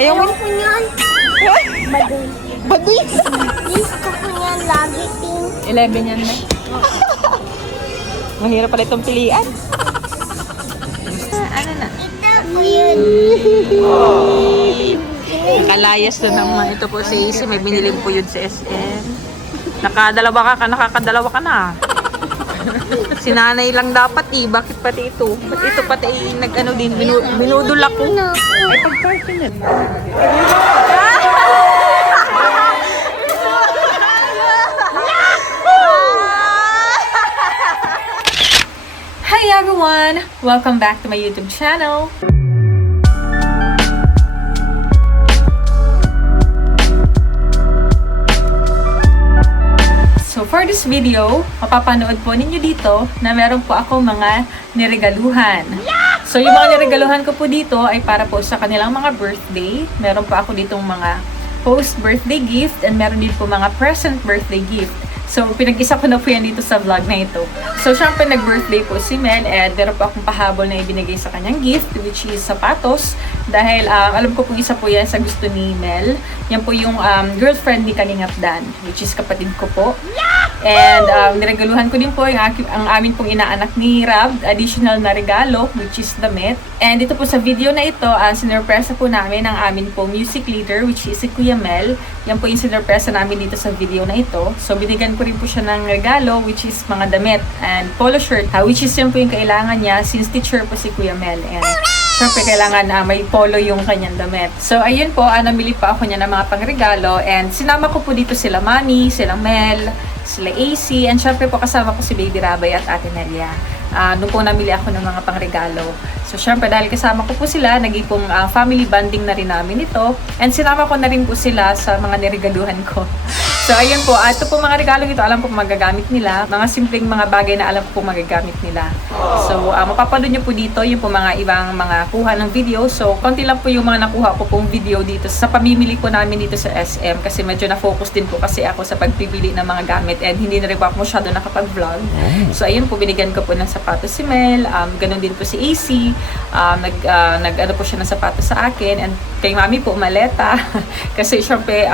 Ayaw mo? ko niyan. Baduy. Baduy! Gusto ko niyan lagi, ting. 11 yan na. Mahirap pala itong pilian. Ano na? Ito ko yun. Kalayas na naman. Ito po si Isi. May biniling po yun sa SM. Nakakadalawa ka na. Si nanay lang dapat eh. Bakit pati ito? Ba't ito pati nag-ano din? Binudol ako. Ay, pag-parking na. Hi everyone! Welcome back to my YouTube channel. So for this video, mapapanood po ninyo dito na meron po ako mga niregaluhan. So yung mga niregaluhan ko po dito ay para po sa kanilang mga birthday. Meron po ako ditong mga post-birthday gift and meron din po mga present birthday gift. So, pinag-isa ko na po yan dito sa vlog na ito. So, syempre nag-birthday po si Mel and meron po akong pahabol na ibinigay sa kanyang gift, which is sapatos. Dahil alam ko po isa po yan sa gusto ni Mel. Yan po yung girlfriend ni Kalingap Dan, which is kapatid ko po. And niregaluhan ko din po ang amin pong inaanak ni Rab, additional na regalo, which is damit. And dito po sa video na ito, sinurpresa po namin ang amin pong music leader, which is si Kuya Mel. Yan po yung sinurpresa namin dito sa video na ito. So, binigyan ko rin po siya ng regalo, which is mga damit and polo shirt, which is yun po yung kailangan niya since teacher po si Kuya Mel. And syempre kailangan may polo yung kanyang damit. So, ayun po, namili pa ako niya ng mga pangregalo and sinama ko po dito sila Mami, sila Mel, sila AC, and syempre po kasama ko si Baby Rabay at Ate Nelia. Doon po namili ako ng mga pangregalo. So, syempre dahil kasama ko po sila, naging pong family bonding na rin namin ito. And sinama ko na rin po sila sa mga niregaluhan ko. So, ayun po. Ito po mga regalong ito, alam ko magagamit nila. Mga simpleng mga bagay na alam ko magagamit nila. So, mapapanood nyo po dito yung po mga ibang mga kuha ng video. So, konti lang po yung mga nakuha ko pong video dito sa pamimili po namin dito sa SM. Kasi medyo na-focus din po kasi ako sa pagpipili ng mga gamit. And hindi na rin po ako masyado nakapag-vlog. So, ayun po, binigyan ko po ng sapatos si Mel. Ganun din po si AC. Nag-ano po siya ng sapatos sa akin. And kay Mami po, maleta. Kasi syempre,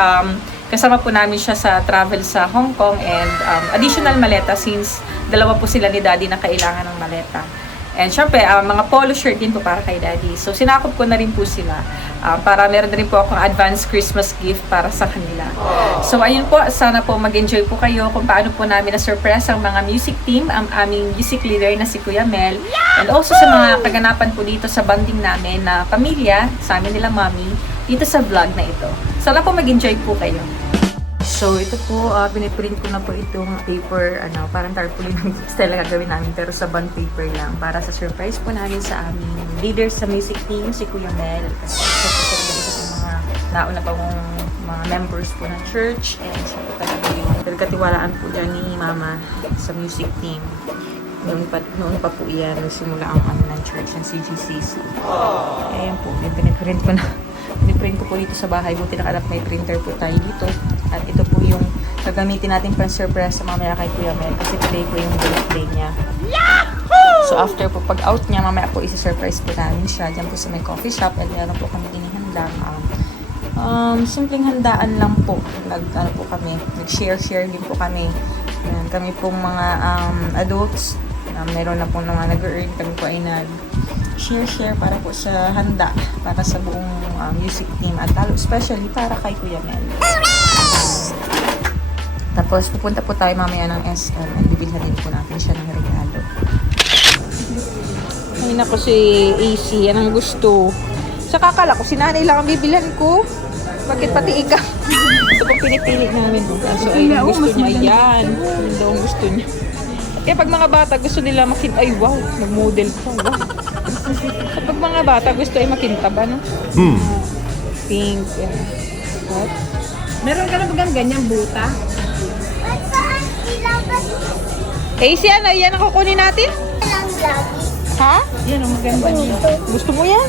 kasama po namin siya sa travel sa Hong Kong and additional maleta since dalawa po sila ni Daddy na kailangan ng maleta. And syempre, mga polo shirt din po para kay Daddy. So, sinakop ko na rin po sila para meron na rin po akong advance Christmas gift para sa kanila. So, ayun po. Sana po mag-enjoy po kayo kung paano po namin na-surprise ang mga music team, ang aming music leader na si Kuya Mel. And also sa mga kaganapan po dito sa banding namin na pamilya, sa amin nila Mami, dito sa vlog na ito. Sana po mag-enjoy po kayo. So, ito po, piniprint ko na po itong paper, parang tarpaulin style na gagawin namin, pero sa bond paper lang, para sa surprise po namin sa aming leader sa music team, si Kuya Mel. Kasi siya po talaga isa sa mga nauna pa mong mga members po ng church, and siya po talaga yung katiwalaan po dyan ni Mama sa music team. Noon pa po yan, nagsimula ang ng church ng CGCC. Ayan po, piniprint ko na. Piniprint ko po dito sa bahay. Buti nakalap may printer po tayo dito. At ito po yung gagamitin natin pang surprise sa mamaya kay Kuya Mel. Kasi today po yung birthday niya. So after po pag out niya, mamaya po isi-surprise po namin siya. Diyan po sa may coffee shop. At meron po kami inihandang. Simpleng handaan lang po. Nag-share din po kami. Yan, kami pong mga adults. Meron na po mga nag-earn. Kami po ay nag-share para po sa handa para sa buong music team at lalo especially para kay Kuya Mel. Tapos pupunta po tayo mamaya ng SM at bibilhan din po natin siya ng regalo. Ay nako si AC, yan ang gusto. Sa kakala ko, si nanay lang ang bibilhan ko. Bakit pati ikaw? Ito po pinipili namin. So ay gusto niya yan. Yun daw ang gusto niya. Kaya pag mga bata gusto nila ay wow, nag-model pa, wow. Kapag mga bata gusto ay makintab, ano? Pink. What? Meron ka na bagang ganyang buta? Eh, si ano? Yan ang kukunin natin? Ha? Yan ang maganda niya. Gusto mo yan?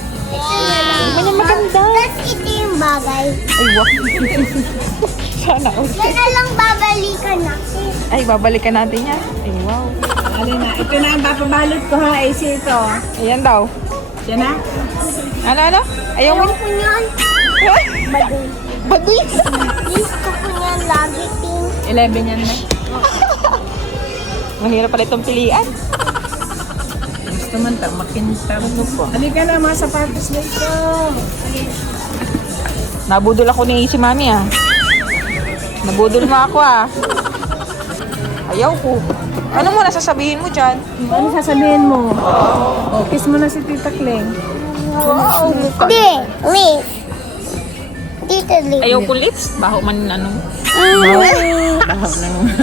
Ano yan maganda? Tapos ito yung bagay. Ay, wow. Sana all. Yan na lang babalikan natin. Ay, babalikan natin yan. Ay, wow. Alin na? Ito na ang papabalot ko ha, AC ito. Ayan daw. Yan na? Ano? Ayaw mo? Ayaw ko niyan. Gusto ko niya lagi pink. 11 yan na. Mahirap pala itong pilian. Gusto man makinta mo po. Halika na, mga sapatos na ito. Nabudol ako ni si Mami ah. Nabudol mo ako ah. Ayaw ko. Ano mo nasasabihin mo dyan? Ano sasabihin mo? Oh, kiss mo na si Tita Kleng. Wow, mukha. Di, lips. Dito lips. Ayaw ko lips. Baho man ano. Bahaw na naman.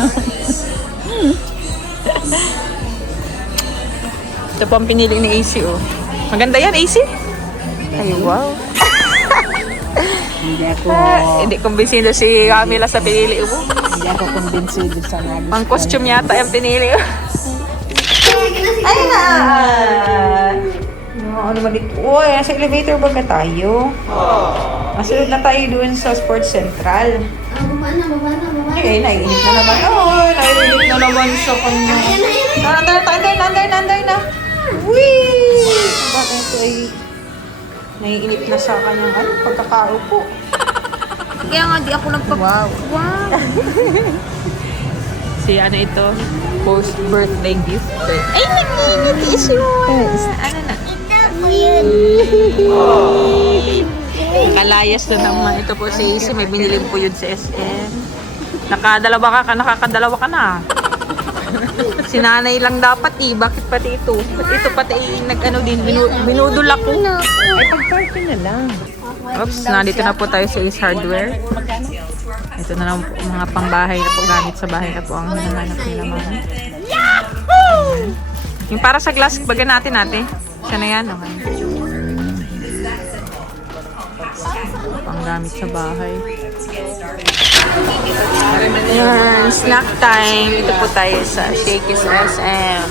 Ito po ang pinili ni AC oh. Maganda yan AC? Ay wow. Hindi ako, Hindi kumbinsido si Camila sa pinili mo. hindi ako convinced sa nagis. Pang costume yata yung pinili mo. Ay na! Ano ba dito? Uy, nasa elevator ba tayo? Masunod na tayo doon sa Sports Central. Ay, naiinit na naman. Oh, naiinit na naman sa kanya. Under na. Whee! Bakit ito ay naiinit na sa kanyang pagkakaupo. Kaya nga di ako Wow. Si ano ito? Post-birthday gift. Ay, nag-iinit issue. Ano na? Ito po yun. Kalayas na naman. Ito po si Isi. May binili po yun sa SM. Nakakadalawa ka na. Si nanay lang dapat eh. Bakit pati ito? Ito pati nag-ano din. Binudol ako. Ay, pag-party na lang. Oops, nandito na po tayo sa Ace Hardware. Ito na lang po, mga pangbahay na po, gamit sa bahay na po ang hinahanap nila mga. Yung para sa glass, baga natin. Siya na yan, okay. Pang gamit sa bahay. Yan, snack time. Ito po tayo sa Shakey's SM.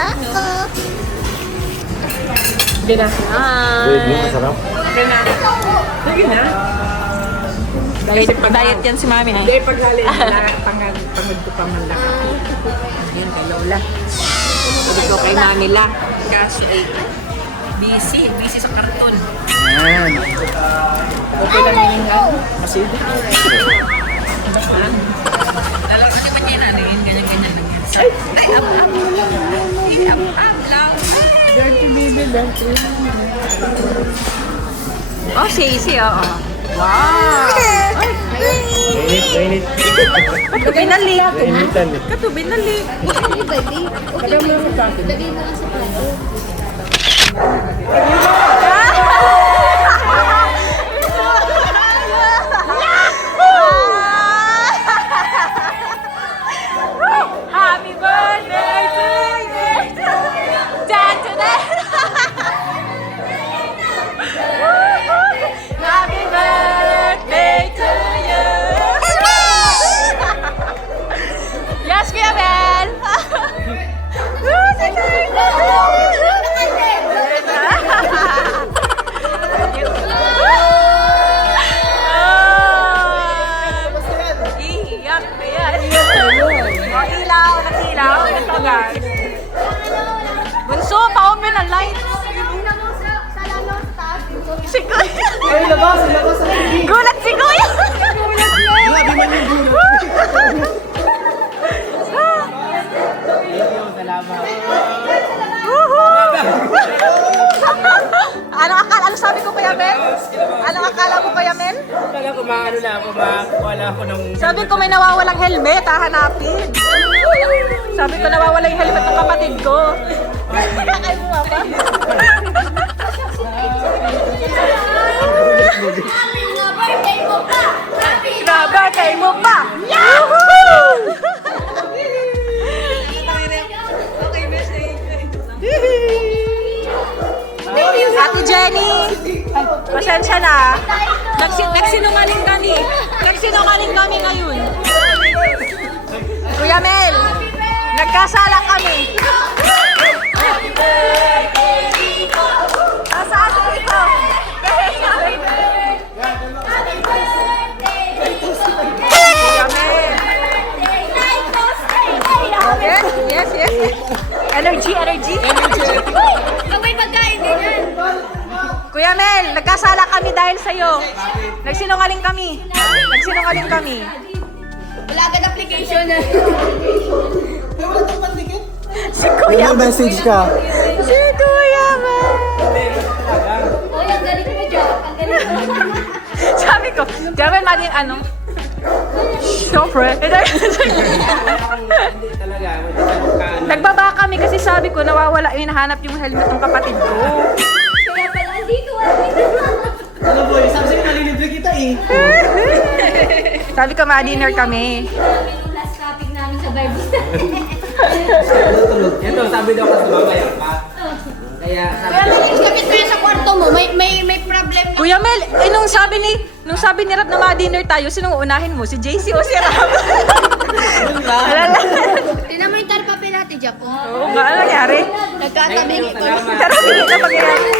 Ako. Hindi na. Masarap. Okay na. Sige na. Diet yan si Mami eh. Hindi, paghalin na pangod ko pa man lang ako. Yun kay Lola. Sabi ko kay Mami la. Kaso ay busy sa karton. Yan. Okay lang yun nga. Masida. Alam ko naman yan, ano yun, ganyan-ganyan lang yan. Ay, up, lang. Dirty baby, dirty. Oh, sisi, oo. Wow! Mainit. Kato binali. Mainitan eh. Kato binali. Kaya mo sa plato. Happy birthday to you! Jan today! Happy birthday to you! Yes, Kuya Bel! Iyak na yan. O, ilaw, nag-ilaw. Ito, guys. Bunso, pa-open ang light. Si Kuya. Gulat si Kuya. Ano sabi ko Kuya Mel? Anong akala mo Kuya Mel? Kala ko maano na ako, wala ako ng... Sabi ko may nawawalang helmet, hahanapin. Sabi ko nawawalang helmet ng kapatid ko. Ay mo ba? Birthday mo pa! Yahoo! Ate Jenny, pasensya na. Nagsinungaling kami. Nagsinungaling kami ngayon. Kuya Mel, nagkasala kami. Saan ito? Kuya Mel. Yes. Energy. energy. May pagkain din yan. Kuya Mel, nagkasala kami dahil sa'yo. Nagsinungaling kami. Nagsinungaling kami. Wala agad application na. Si Kuya Mel. message ka. Si Kuya Mel. Uy, ang galing mo, Jack. Ang galing mo. Sabi ko, Kuya Mel, maling ano? Siyempre. Nagbaba kami kasi sabi ko, nawawala, hinahanap yung helmet ng kapatid ko. Kaya pala, andito. Ano boy, sabi sa'yo nalilibre kita eh. Sabi ko, ma-dinner kami. Namin yung last topic namin sa Bible study. Ito, sabi daw kasi mamaya pa. Kaya sabi Kaya kapit mo yan sa kwarto mo, may problem na. Kuya Mel, nung sabi ni Rap na ma-dinner tayo, sinong uunahin mo? Si JC o si Rap? Tingnan mo yung tarpapel natin, Jack. Oo nga, ano nangyari? Nagkatabingi ko. Tara, bigit na pangyayari.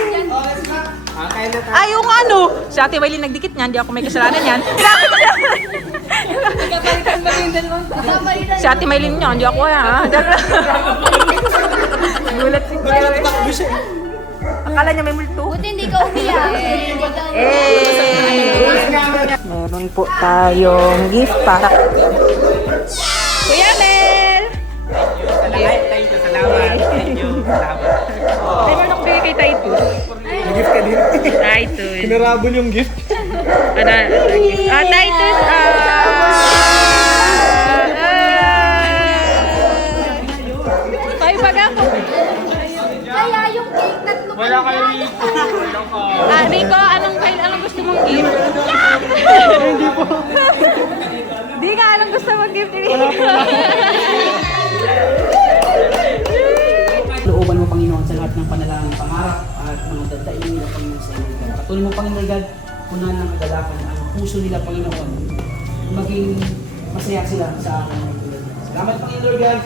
kaya na tayo. Ay, yung ano, si Ate Wailin nagdikit niyan, di ako may kasalanan yan. Kapalitan ba yung dalawang kapalitan? Si Ate Maylin niya, hindi ako ha. Gulat si Kuya. Akala niya may multo. Buti hindi ka umiyak. Meron po tayong gift para Kuya Mel! Thank you, salamat. Thank you, salamat. Ay, meron akong bigay kay Titus. Gift ka din. Titus. Pinarabon yung gift. Ano? Titus, Ay, pag ako. Kaya yung cake, tatlo pa yan. Rico, anong gusto mong gift? Di nga, anong gusto mong gift, Rico? Looban mo, Panginoon, sa lahat ng panalangin, pangarap at mga dadaing nila, Panginoon, sa iyo. Patuloy mo, Panginoon God, punan ng kadalakan ang puso nila, Panginoon. Maging masaya sila sa akin. Salamat, Panginoon God.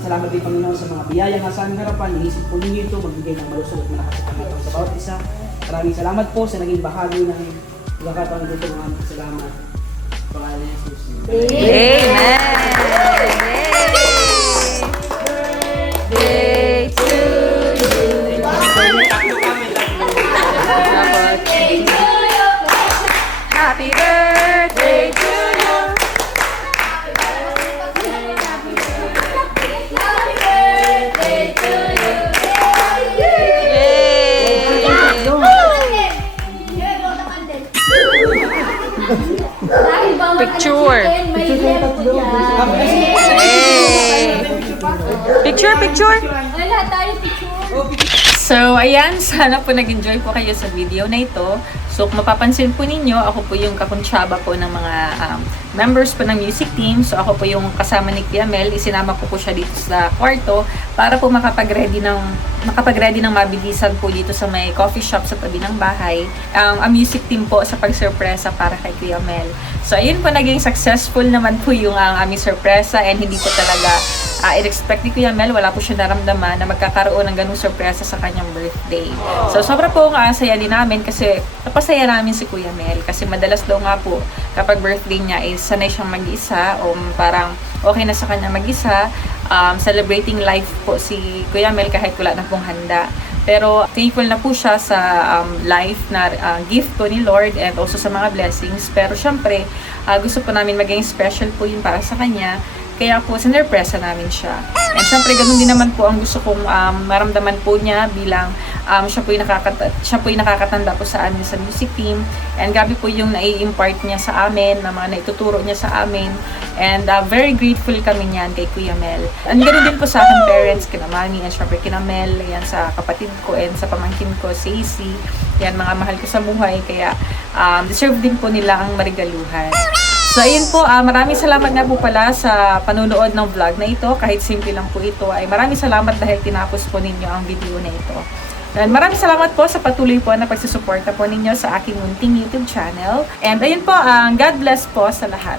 Salamat din, Panginoon, sa mga biyaya nga sa aming harapan. Inisip po ninyo ito, magbigay ng malusog at malakas at pangatang sa bawat isa. Maraming salamat po sa naging bahagi ng pagkakataon dito. Maraming salamat. Pangalan ni Jesus. Amen! Birthday to you. Happy birthday to you. Picture. Picture. Wala tayo picture. So, ayan, sana po nag-enjoy po kayo sa video na ito. So, kung mapapansin po ninyo, ako po yung kakuntsaba po ng mga members po ng music team. So, ako po yung kasama ni Kuya Mel. Isinama ko po siya dito sa kwarto para po makapag-ready ng mabilisan po dito sa may coffee shop sa tabi ng bahay. Ang music team po sa pag-surpresa para kay Kuya Mel. So, ayun po, naging successful naman po yung aming surpresa and hindi po talaga in-expect ni Kuya Mel, wala po siya naramdaman na magkakaroon ng ganung sorpresa sa kanyang birthday. So, sobra po ang saya din namin kasi napasaya namin si Kuya Mel kasi madalas daw nga po kapag birthday niya is sanay siyang mag-isa o parang okay na sa kanya mag-isa. Celebrating life po si Kuya Mel kahit wala na pong handa. Pero thankful na po siya sa life na gift po ni Lord and also sa mga blessings. Pero syempre, gusto po namin maging special po yun para sa kanya. Kaya po, sinurpresa namin siya. And syempre, ganun din naman po ang gusto kong maramdaman po niya bilang siya po yung nakakatanda po sa amin sa music team. And gabi po yung nai-impart niya sa amin, na mga naituturo niya sa amin. And very grateful kami niyan kay Kuya Mel. And ganun din po sa aking parents, kina Mami, and syempre kina Mel, yan sa kapatid ko, and sa pamangkin ko, si AC. Yan, mga mahal ko sa buhay. Kaya deserve din po nila ang marigaluhan. So, ayun po, maraming salamat nga po pala sa panunood ng vlog na ito. Kahit simple lang po ito, ay maraming salamat dahil tinapos po ninyo ang video na ito. And maraming salamat po sa patuloy po na pagsusuporta po ninyo sa aking munting YouTube channel. And ayun po, God bless po sa lahat.